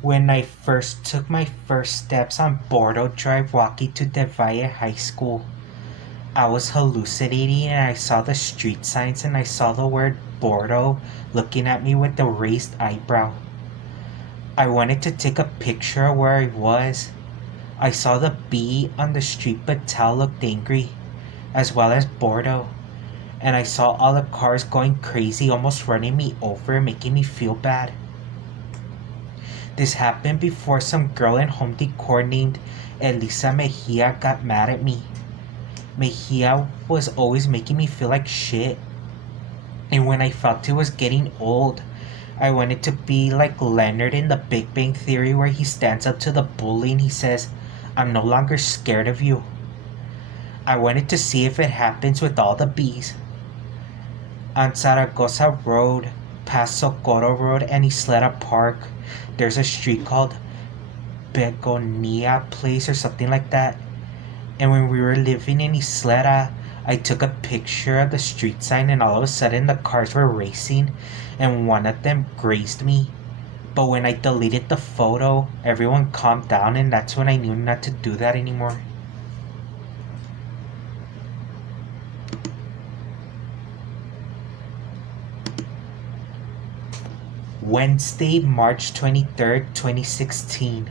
When I first took my first steps on Bordeaux Drive walking to Del Valle High School, I was hallucinating and I saw the street signs and I saw the word Bordeaux looking at me with a raised eyebrow. I wanted to take a picture of where I was. I saw the B on the street Battelle looked angry, as well as Bordeaux, and I saw all the cars going crazy, almost running me over, making me feel bad. This happened before some girl in home decor named Elisa Mejia got mad at me. Mejia was always making me feel like shit, and when I felt it was getting old, I wanted to be like Leonard in the Big Bang Theory where he stands up to the bully and he says, I'm no longer scared of you. I wanted to see if it happens with all the bees. On Zaragoza Road, past Socorro Road and Isleta Park, there's a street called Begonia Place or something like that. And when we were living in Isleta, I took a picture of the street sign and all of a sudden the cars were racing and one of them grazed me. But when I deleted the photo, everyone calmed down and that's when I knew not to do that anymore. Wednesday, March 23rd, 2016.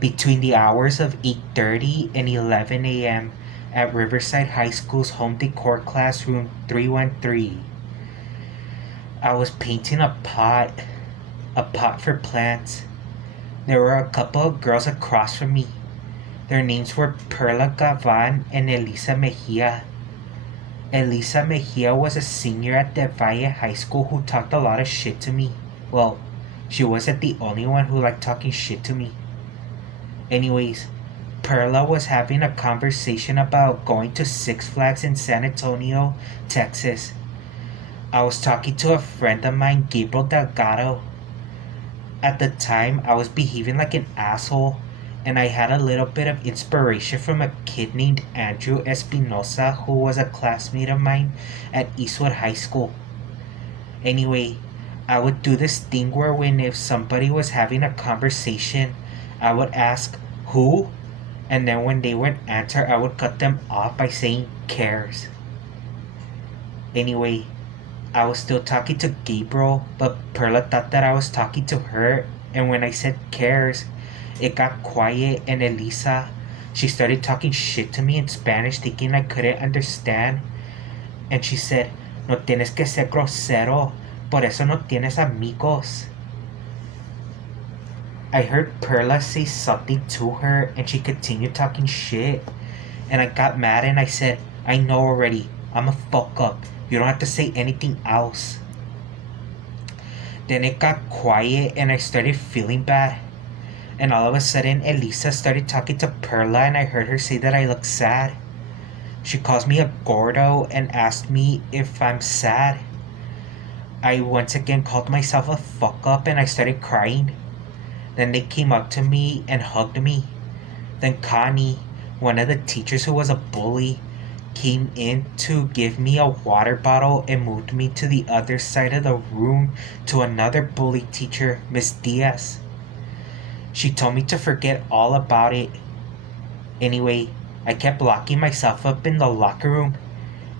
Between the hours of 8:30 and 11 a.m. at Riverside High School's home decor classroom 313. I was painting a pot for plants. There were a couple of girls across from me. Their names were Perla Gavan and Elisa Mejia. Elisa Mejia was a senior at Del Valle High School who talked a lot of shit to me. Well, she wasn't the only one who liked talking shit to me. Anyways, Perla was having a conversation about going to Six Flags in San Antonio, Texas. I was talking to a friend of mine, Gabriel Delgado. At the time, I was behaving like an asshole, and I had a little bit of inspiration from a kid named Andrew Espinosa who was a classmate of mine at Eastwood High School. Anyway, I would do this thing where when if somebody was having a conversation, I would ask, who? And then when they would answer, I would cut them off by saying, cares. Anyway, I was still talking to Gabriel, but Perla thought that I was talking to her, and when I said cares, it got quiet and Elisa, she started talking shit to me in Spanish thinking I couldn't understand. And she said, no tienes que ser grosero, por eso no tienes amigos. I heard Perla say something to her and she continued talking shit. And I got mad and I said, I know already, I'm a fuck up. You don't have to say anything else. Then it got quiet and I started feeling bad. And all of a sudden, Elisa started talking to Perla and I heard her say that I look sad. She calls me a gordo and asked me if I'm sad. I once again called myself a fuck up and I started crying. Then they came up to me and hugged me. Then Connie, one of the teachers who was a bully, came in to give me a water bottle and moved me to the other side of the room to another bully teacher, Miss Diaz. She told me to forget all about it. Anyway, I kept locking myself up in the locker room,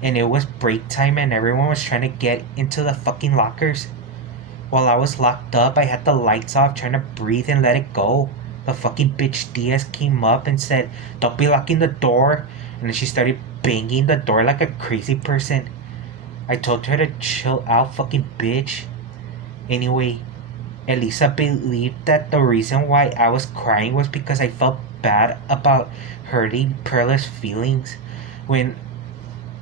and it was break time and everyone was trying to get into the fucking lockers. While I was locked up, I had the lights off trying to breathe and let it go. The fucking bitch Diaz came up and said, don't be locking the door. And then she started banging the door like a crazy person. I told her to chill out, fucking bitch. Anyway, Elisa believed that the reason why I was crying was because I felt bad about hurting Perla's feelings, when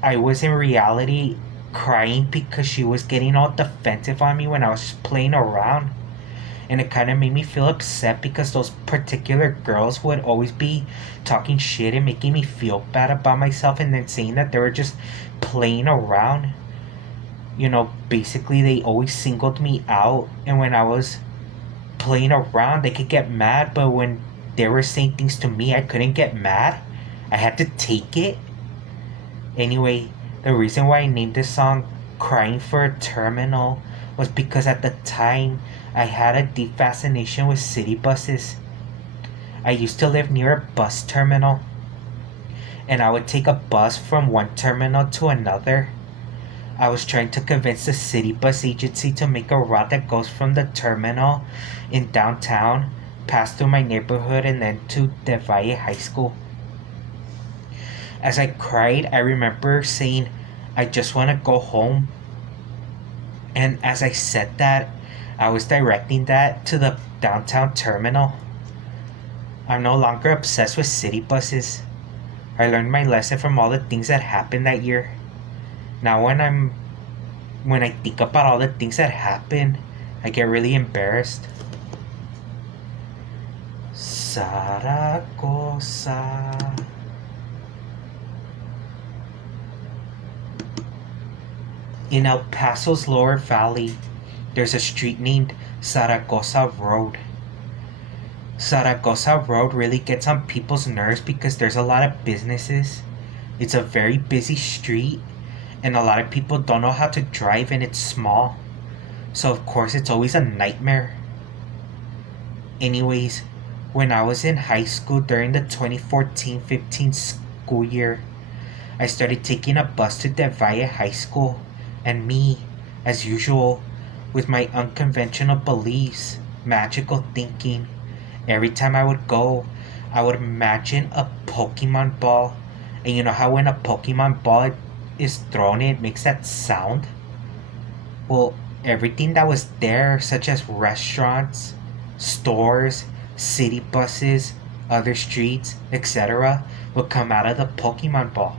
I was in reality crying because she was getting all defensive on me when I was playing around. And it kind of made me feel upset because those particular girls would always be talking shit and making me feel bad about myself and then saying that they were just playing around. You know, basically they always singled me out, and when I was playing around they could get mad, but when they were saying things to me I couldn't get mad. I had to take it. Anyway, the reason why I named this song Crying for a Terminal was because at the time I had a deep fascination with city buses. I used to live near a bus terminal, and I would take a bus from one terminal to another. I was trying to convince the city bus agency to make a route that goes from the terminal in downtown, past through my neighborhood, and then to Del Valle High School. As I cried, I remember saying, I just want to go home. And as I said that, I was directing that to the downtown terminal. I'm no longer obsessed with city buses. I learned my lesson from all the things that happened that year. Now when I think about all the things that happened, I get really embarrassed. Zaragoza. In El Paso's lower valley, there's a street named Zaragoza Road. Zaragoza Road really gets on people's nerves because there's a lot of businesses. It's a very busy street, and a lot of people don't know how to drive, and it's small. So of course it's always a nightmare. Anyways, when I was in high school during the 2014-15 school year, I started taking a bus to Del Valle High School, and me, as usual, with my unconventional beliefs, magical thinking, every time I would go, I would imagine a Pokemon ball. And you know how when a Pokemon ball is thrown, it makes that sound? Well, everything that was there, such as restaurants, stores, city buses, other streets, etc., would come out of the Pokemon ball.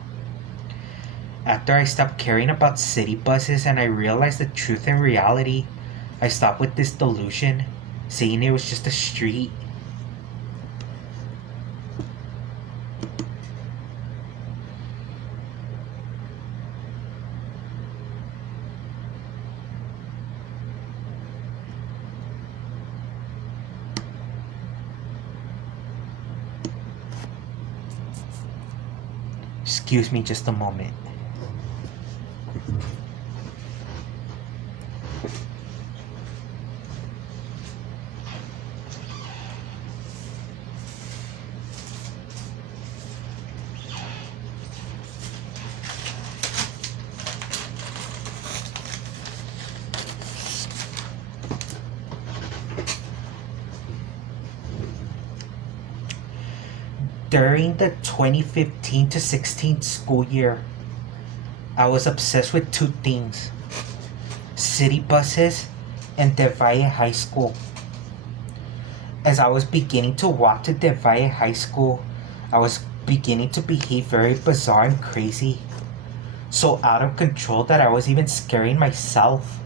After I stopped caring about city buses and I realized the truth and reality, I stopped with this delusion, saying it was just a street. Excuse me just a moment. During the 2015 to 16 school year, I was obsessed with two things: city buses and Del Valle High School. As I was beginning to walk to Del Valle High School, I was beginning to behave very bizarre and crazy, so out of control that I was even scaring myself.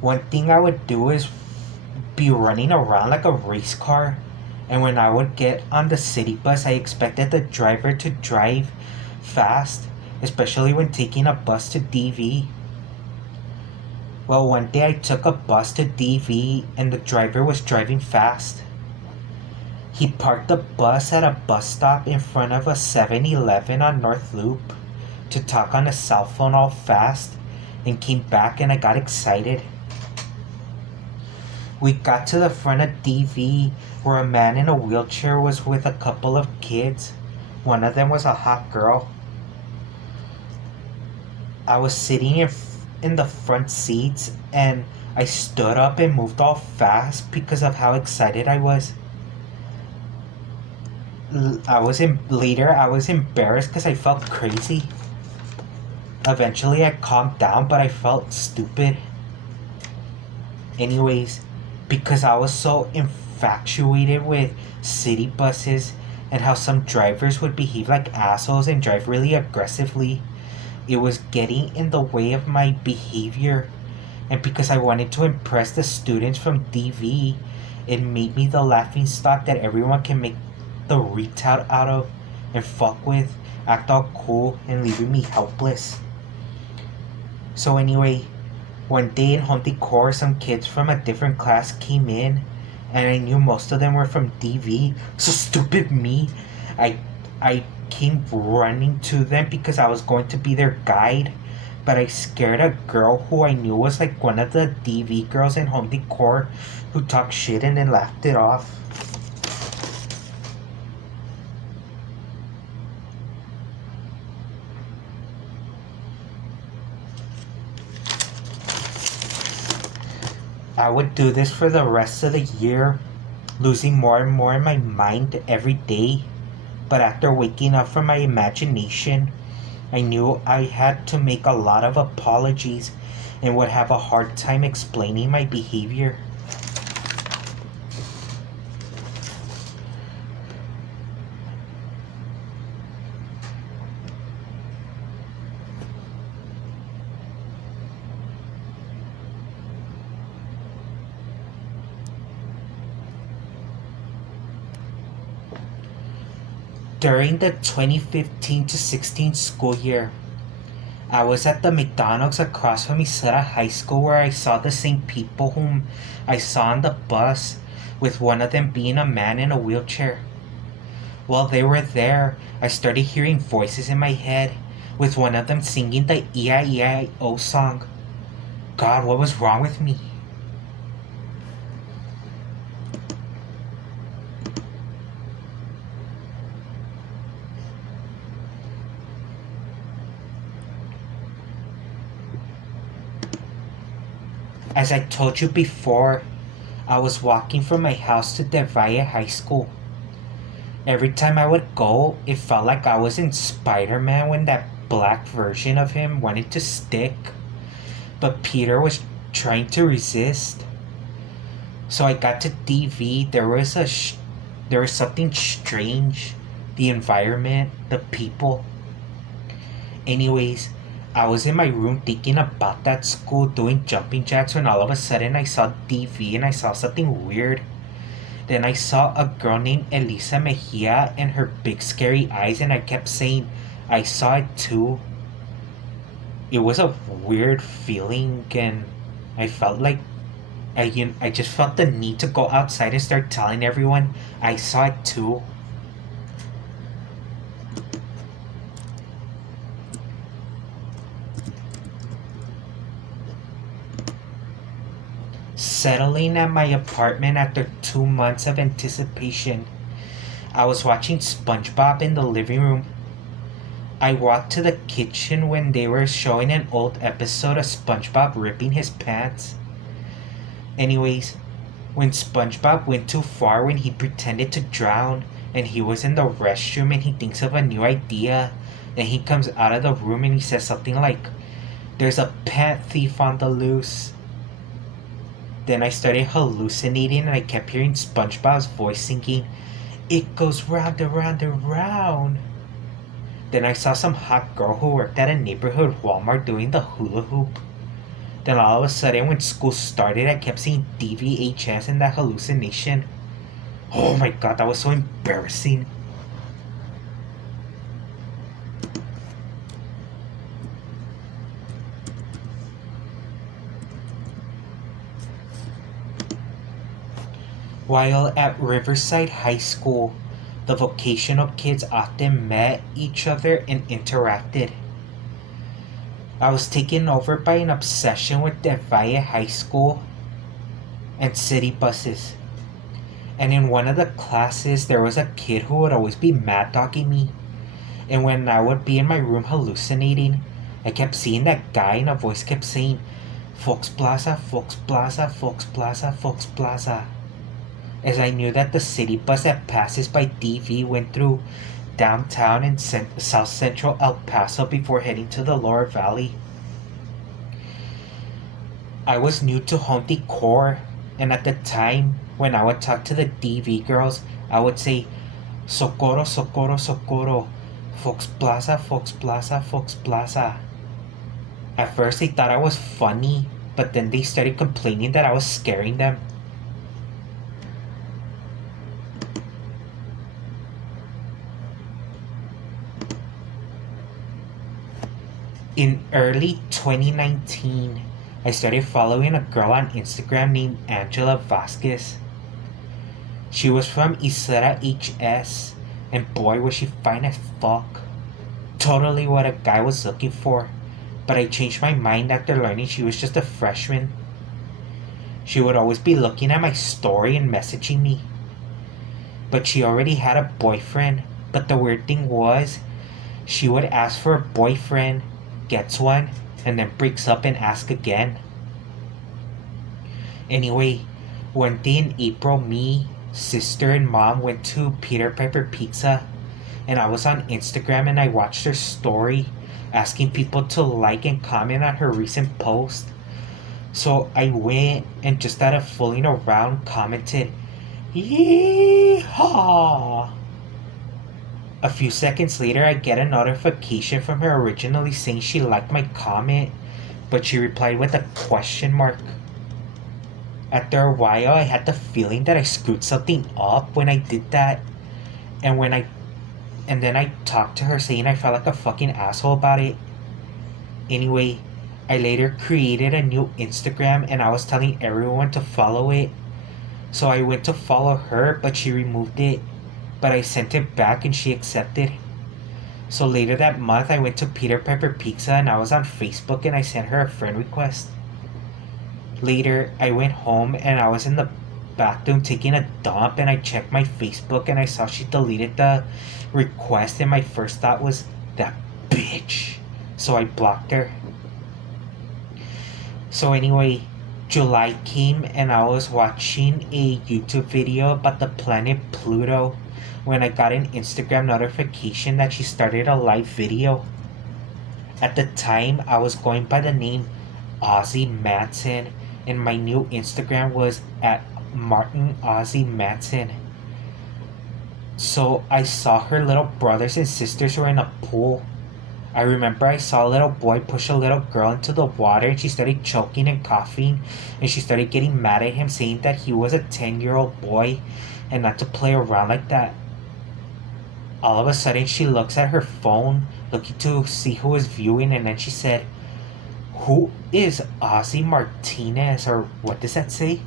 One thing I would do is be running around like a race car, and when I would get on the city bus, I expected the driver to drive fast, especially when taking a bus to DV. Well, one day I took a bus to DV and the driver was driving fast. He parked the bus at a bus stop in front of a 7-Eleven on North Loop to talk on a cell phone all fast, and came back and I got excited. We got to the front of DV where a man in a wheelchair was with a couple of kids. One of them was a hot girl. I was sitting in the front seats and I stood up and moved all fast because of how excited I was. Later I was embarrassed because I felt crazy. Eventually I calmed down, but I felt stupid. Anyways, because I was so infatuated with city buses and how some drivers would behave like assholes and drive really aggressively, it was getting in the way of my behavior. And because I wanted to impress the students from DV, it made me the laughing stock that everyone can make the retard out of and fuck with, act all cool, and leaving me helpless. So anyway, one day in home decor, some kids from a different class came in, and I knew most of them were from DV. So stupid me, I came running to them because I was going to be their guide but I scared a girl who I knew was like one of the DV girls in home decor who talked shit and then laughed it off. I would do this for the rest of the year, losing more and more in my mind every day. But after waking up from my imagination, I knew I had to make a lot of apologies and would have a hard time explaining my behavior. During the 2015 to 16 school year, I was at the McDonald's across from Isleta High School where I saw the same people whom I saw on the bus, with one of them being a man in a wheelchair. While they were there, I started hearing voices in my head, with one of them singing the E-I-E-I-O song. God, what was wrong with me? As I told you before, I was walking from my house to Del Valle High School. Every time I would go, it felt like I was in Spider-Man when that black version of him wanted to stick, but Peter was trying to resist. So I got to DV. There was something strange, the environment, the people. Anyways, I was in my room thinking about that school doing jumping jacks when all of a sudden I saw DV and I saw something weird. Then I saw a girl named Elisa Mejia and her big scary eyes, and I kept saying, I saw it too. It was a weird feeling, and I felt like I just felt the need to go outside and start telling everyone I saw it too. Settling at my apartment after 2 months of anticipation, I was watching SpongeBob in the living room. I walked to the kitchen when they were showing an old episode of SpongeBob ripping his pants. Anyways, when SpongeBob went too far when he pretended to drown and he was in the restroom and he thinks of a new idea, and he comes out of the room and he says something like, "There's a pant thief on the loose." Then I started hallucinating and I kept hearing SpongeBob's voice singing, "It goes round and round and round." Then I saw some hot girl who worked at a neighborhood Walmart doing the hula hoop. Then all of a sudden when school started, I kept seeing DVHS in that hallucination. Oh my god, that was so embarrassing. While at Riverside High School, the vocational kids often met each other and interacted. I was taken over by an obsession with Del Valle High School and city buses. And in one of the classes, there was a kid who would always be mad dogging me. And when I would be in my room hallucinating, I kept seeing that guy and a voice kept saying, "Fox Plaza, Fox Plaza, Fox Plaza, Fox Plaza." As I knew that the city bus that passes by DV went through downtown and south central El Paso before heading to the lower valley. I was new to home decor, and at the time when I would talk to the DV girls, I would say, "Socorro, Socorro, Socorro, Fox Plaza, Fox Plaza, Fox Plaza." At first they thought I was funny, but then they started complaining that I was scaring them. In early 2019, I started following a girl on Instagram named Angela Vasquez. She was from Isleta HS, and boy was she fine as fuck. Totally what a guy was looking for, but I changed my mind after learning she was just a freshman. She would always be looking at my story and messaging me. But she already had a boyfriend. But the weird thing was, she would ask for a boyfriend, gets one, and then breaks up and asks again. Anyway, one day in April, me, sister, and mom went to Peter Piper Pizza, and I was on Instagram and I watched her story asking people to like and comment on her recent post. So I went and just out of fooling around commented, "Yeehaw!" A few seconds later, I get a notification from her originally saying she liked my comment, but she replied with a question mark. After a while, I had the feeling that I screwed something up when I did that, and then I talked to her saying I felt like a fucking asshole about it. Anyway, I later created a new Instagram and I was telling everyone to follow it. So I went to follow her, but she removed it. But I sent it back and she accepted. So later that month, I went to Peter Piper Pizza and I was on Facebook and I sent her a friend request. Later, I went home and I was in the bathroom taking a dump and I checked my Facebook and I saw she deleted the request and my first thought was, that bitch. So I blocked her. So anyway, July came and I was watching a YouTube video about the planet Pluto when I got an Instagram notification that she started a live video. At the time, I was going by the name Ozzy Manson and my new Instagram was at Martin Ozzy Manson. So I saw her little brothers and sisters were in a pool. I remember I saw a little boy push a little girl into the water and she started choking and coughing and she started getting mad at him saying that he was a 10-year-old boy and not to play around like that. All of a sudden she looks at her phone looking to see who was viewing and then she said, "Who is Ozzy Martinez?" or what does that say?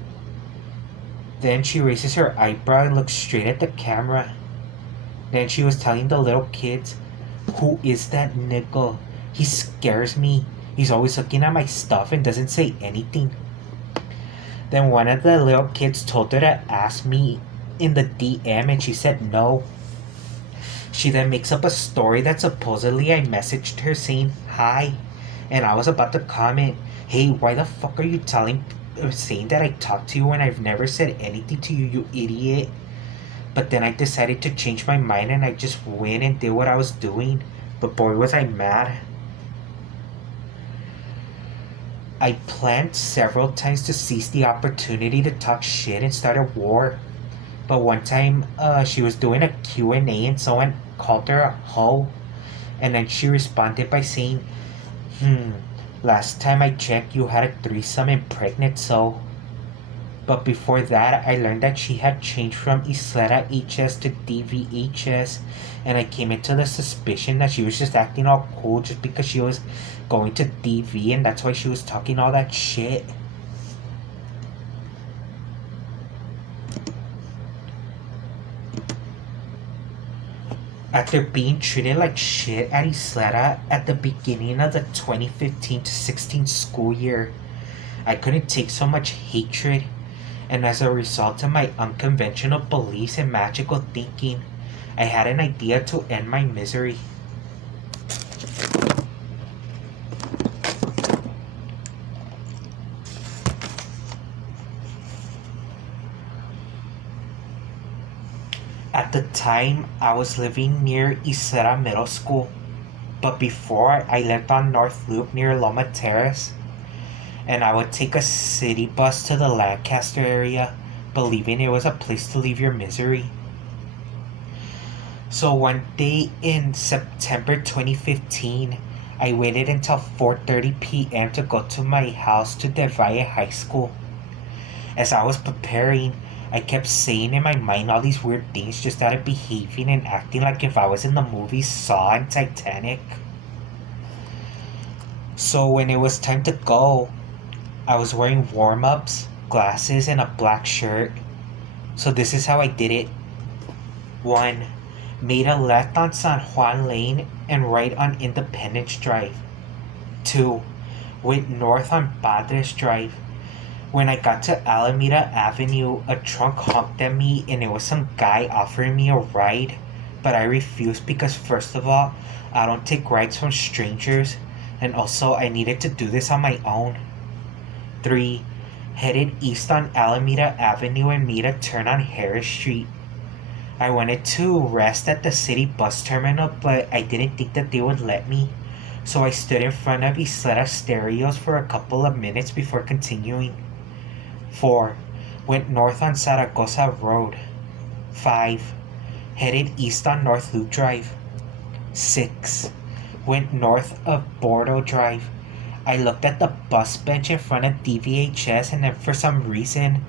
Then she raises her eyebrow and looks straight at the camera. Then she was telling the little kids, "Who is that nigga? He scares me. He's always looking at my stuff and doesn't say anything." Then one of the little kids told her to ask me in the DM and she said no. She then makes up a story that supposedly I messaged her saying hi. And I was about to comment, "Hey, why the fuck are you saying that I talked to you when I've never said anything to you, you idiot?" But then I decided to change my mind and I just went and did what I was doing. But boy, was I mad. I planned several times to seize the opportunity to talk shit and start a war. But one time, she was doing a Q&A and someone called her a hoe. And then she responded by saying, "Last time I checked, you had a threesome and pregnant, so..." But before that, I learned that she had changed from Isleta HS to DVHS, and I came into the suspicion that she was just acting all cool just because she was going to DV, and that's why she was talking all that shit. After being treated like shit at Isleta at the beginning of the 2015 to 16 school year, I couldn't take so much hatred, and as a result of my unconventional beliefs and magical thinking, I had an idea to end my misery. At the time, I was living near Isleta Middle School, but before I lived on North Loop near Loma Terrace, and I would take a city bus to the Lancaster area, believing it was a place to leave your misery. So one day in September 2015, I waited until 4:30 p.m. to go to my house to Del Valle High School. As I was preparing, I kept saying in my mind all these weird things, just started behaving and acting like if I was in the movies Saw and Titanic. So when it was time to go, I was wearing warm-ups, glasses, and a black shirt. So this is how I did it. 1. Made a left on San Juan Lane and right on Independence Drive. 2. Went north on Padres Drive. When I got to Alameda Avenue, a trunk honked at me and it was some guy offering me a ride, but I refused because, first of all, I don't take rides from strangers, and also I needed to do this on my own. 3. Headed east on Alameda Avenue and made a turn on Harris Street. I wanted to rest at the city bus terminal, but I didn't think that they would let me, so I stood in front of Isleta Stereos for a couple of minutes before continuing. 4. Went north on Zaragoza Road. 5. Headed east on North Loop Drive. 6. Went north of Bordeaux Drive. I looked at the bus bench in front of DVHS, and then for some reason,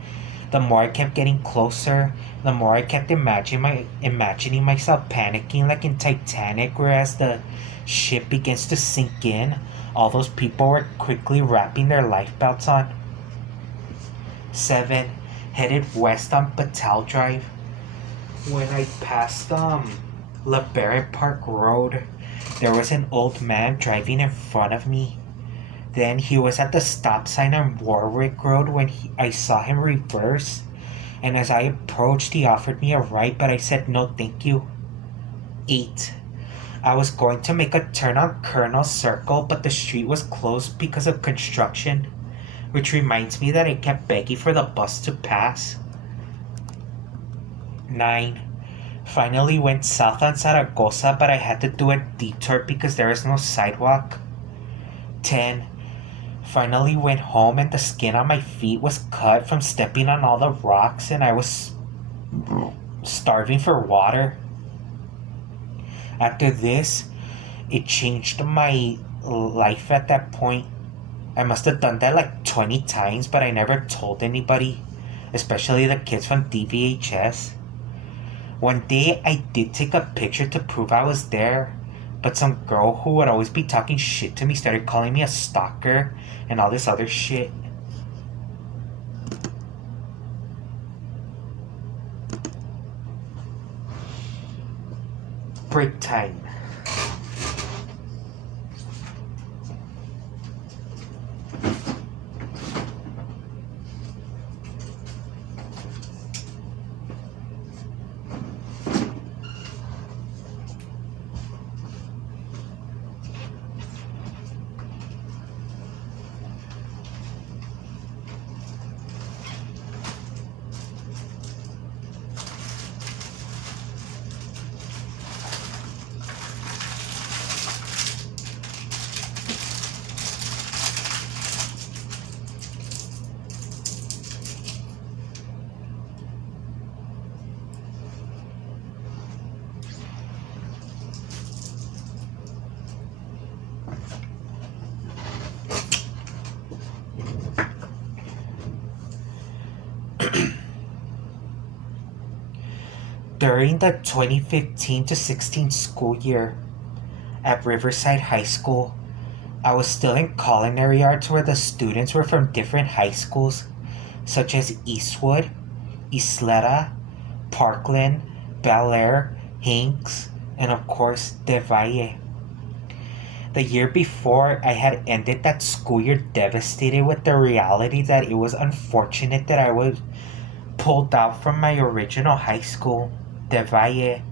the more I kept getting closer, the more I kept imagining myself panicking like in Titanic, whereas the ship begins to sink in, all those people were quickly wrapping their life belts on. 7. Headed west on Patel Drive. When I passed LeBaron Park Road, there was an old man driving in front of me. Then he was at the stop sign on Warwick Road when I saw him reverse, and as I approached he offered me a ride, but I said no thank you. 8. I was going to make a turn on Colonel Circle, but the street was closed because of construction, which reminds me that I kept begging for the bus to pass. 9. Finally went south on Zaragoza, but I had to do a detour because there is no sidewalk. 10. Finally went home and the skin on my feet was cut from stepping on all the rocks, and I was starving for water. After this, it changed my life at that point. I must have done that like 20 times, but I never told anybody, especially the kids from DVHS. One day I did take a picture to prove I was there, but some girl who would always be talking shit to me started calling me a stalker and all this other shit. Break time. During the 2015 to 16 school year at Riverside High School, I was still in culinary arts where the students were from different high schools such as Eastwood, Isleta, Parkland, Bel Air, Hinks, and of course Del Valle. The year before, I had ended that school year devastated with the reality that it was unfortunate that I was pulled out from my original high school, Del Valle,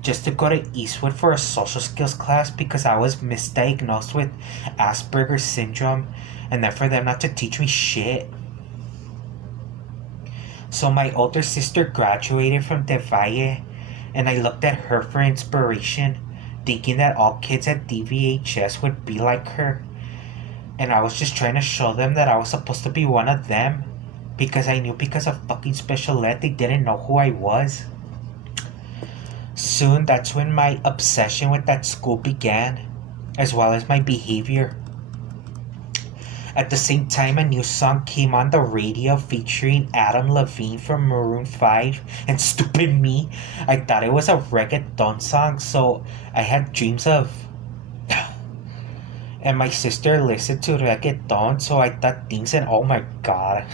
just to go to Eastwood for a social skills class because I was misdiagnosed with Asperger's syndrome, and then for them not to teach me shit. So my older sister graduated from Del Valle, and I looked at her for inspiration, thinking that all kids at DVHS would be like her. And I was just trying to show them that I was supposed to be one of them, because I knew because of fucking special ed they didn't know who I was. Soon, that's when my obsession with that school began, as well as my behavior. At the same time, a new song came on the radio featuring Adam Levine from Maroon 5 and Stupid Me. I thought it was a reggaeton song, so I had dreams of... And my sister listened to reggaeton, so I thought things, and oh my god.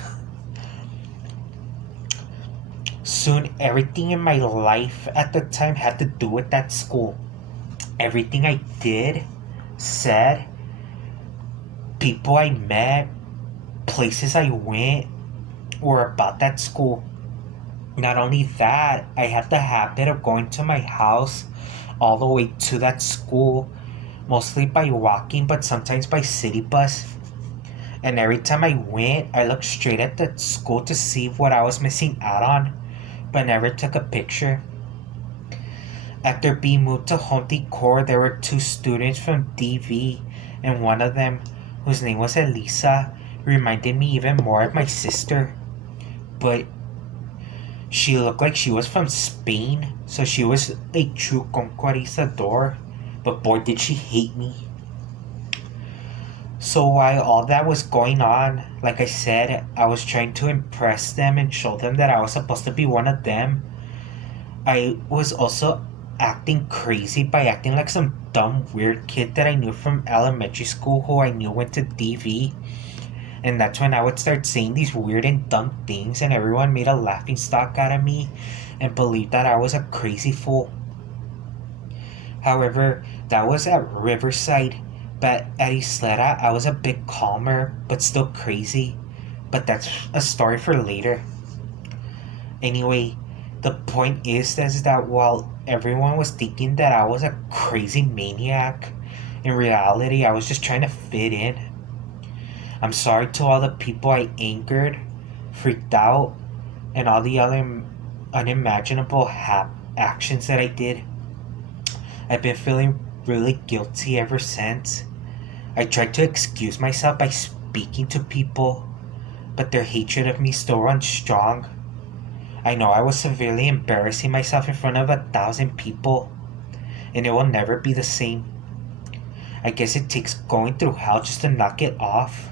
Soon, everything in my life at the time had to do with that school. Everything I did, said, People I met, places I went, were about that school. Not only that, I had the habit of going to my house all the way to that school, mostly by walking, but sometimes by city bus. And every time I went, I looked straight at the school to see what I was missing out on, but never took a picture. After being moved to home decor, there were two students from DV, and one of them, whose name was Elisa, reminded me even more of my sister. But she looked like she was from Spain, so she was a true conquistador. But boy, did she hate me. So while all that was going on, like I said, I was trying to impress them and show them that I was supposed to be one of them. I was also acting crazy by acting like some dumb, weird kid that I knew from elementary school who I knew went to DV. And that's when I would start saying these weird and dumb things, and everyone made a laughing stock out of me and believed that I was a crazy fool. However, that was at Riverside, but at Isleta, I was a bit calmer, but still crazy. But that's a story for later. Anyway, the point is that while everyone was thinking that I was a crazy maniac, in reality, I was just trying to fit in. I'm sorry to all the people I angered, freaked out, and all the other unimaginable actions that I did. I've been feeling really guilty ever since. I tried to excuse myself by speaking to people, but their hatred of me still runs strong. I know I was severely embarrassing myself in front of 1,000 people, and it will never be the same. I guess it takes going through hell just to knock it off.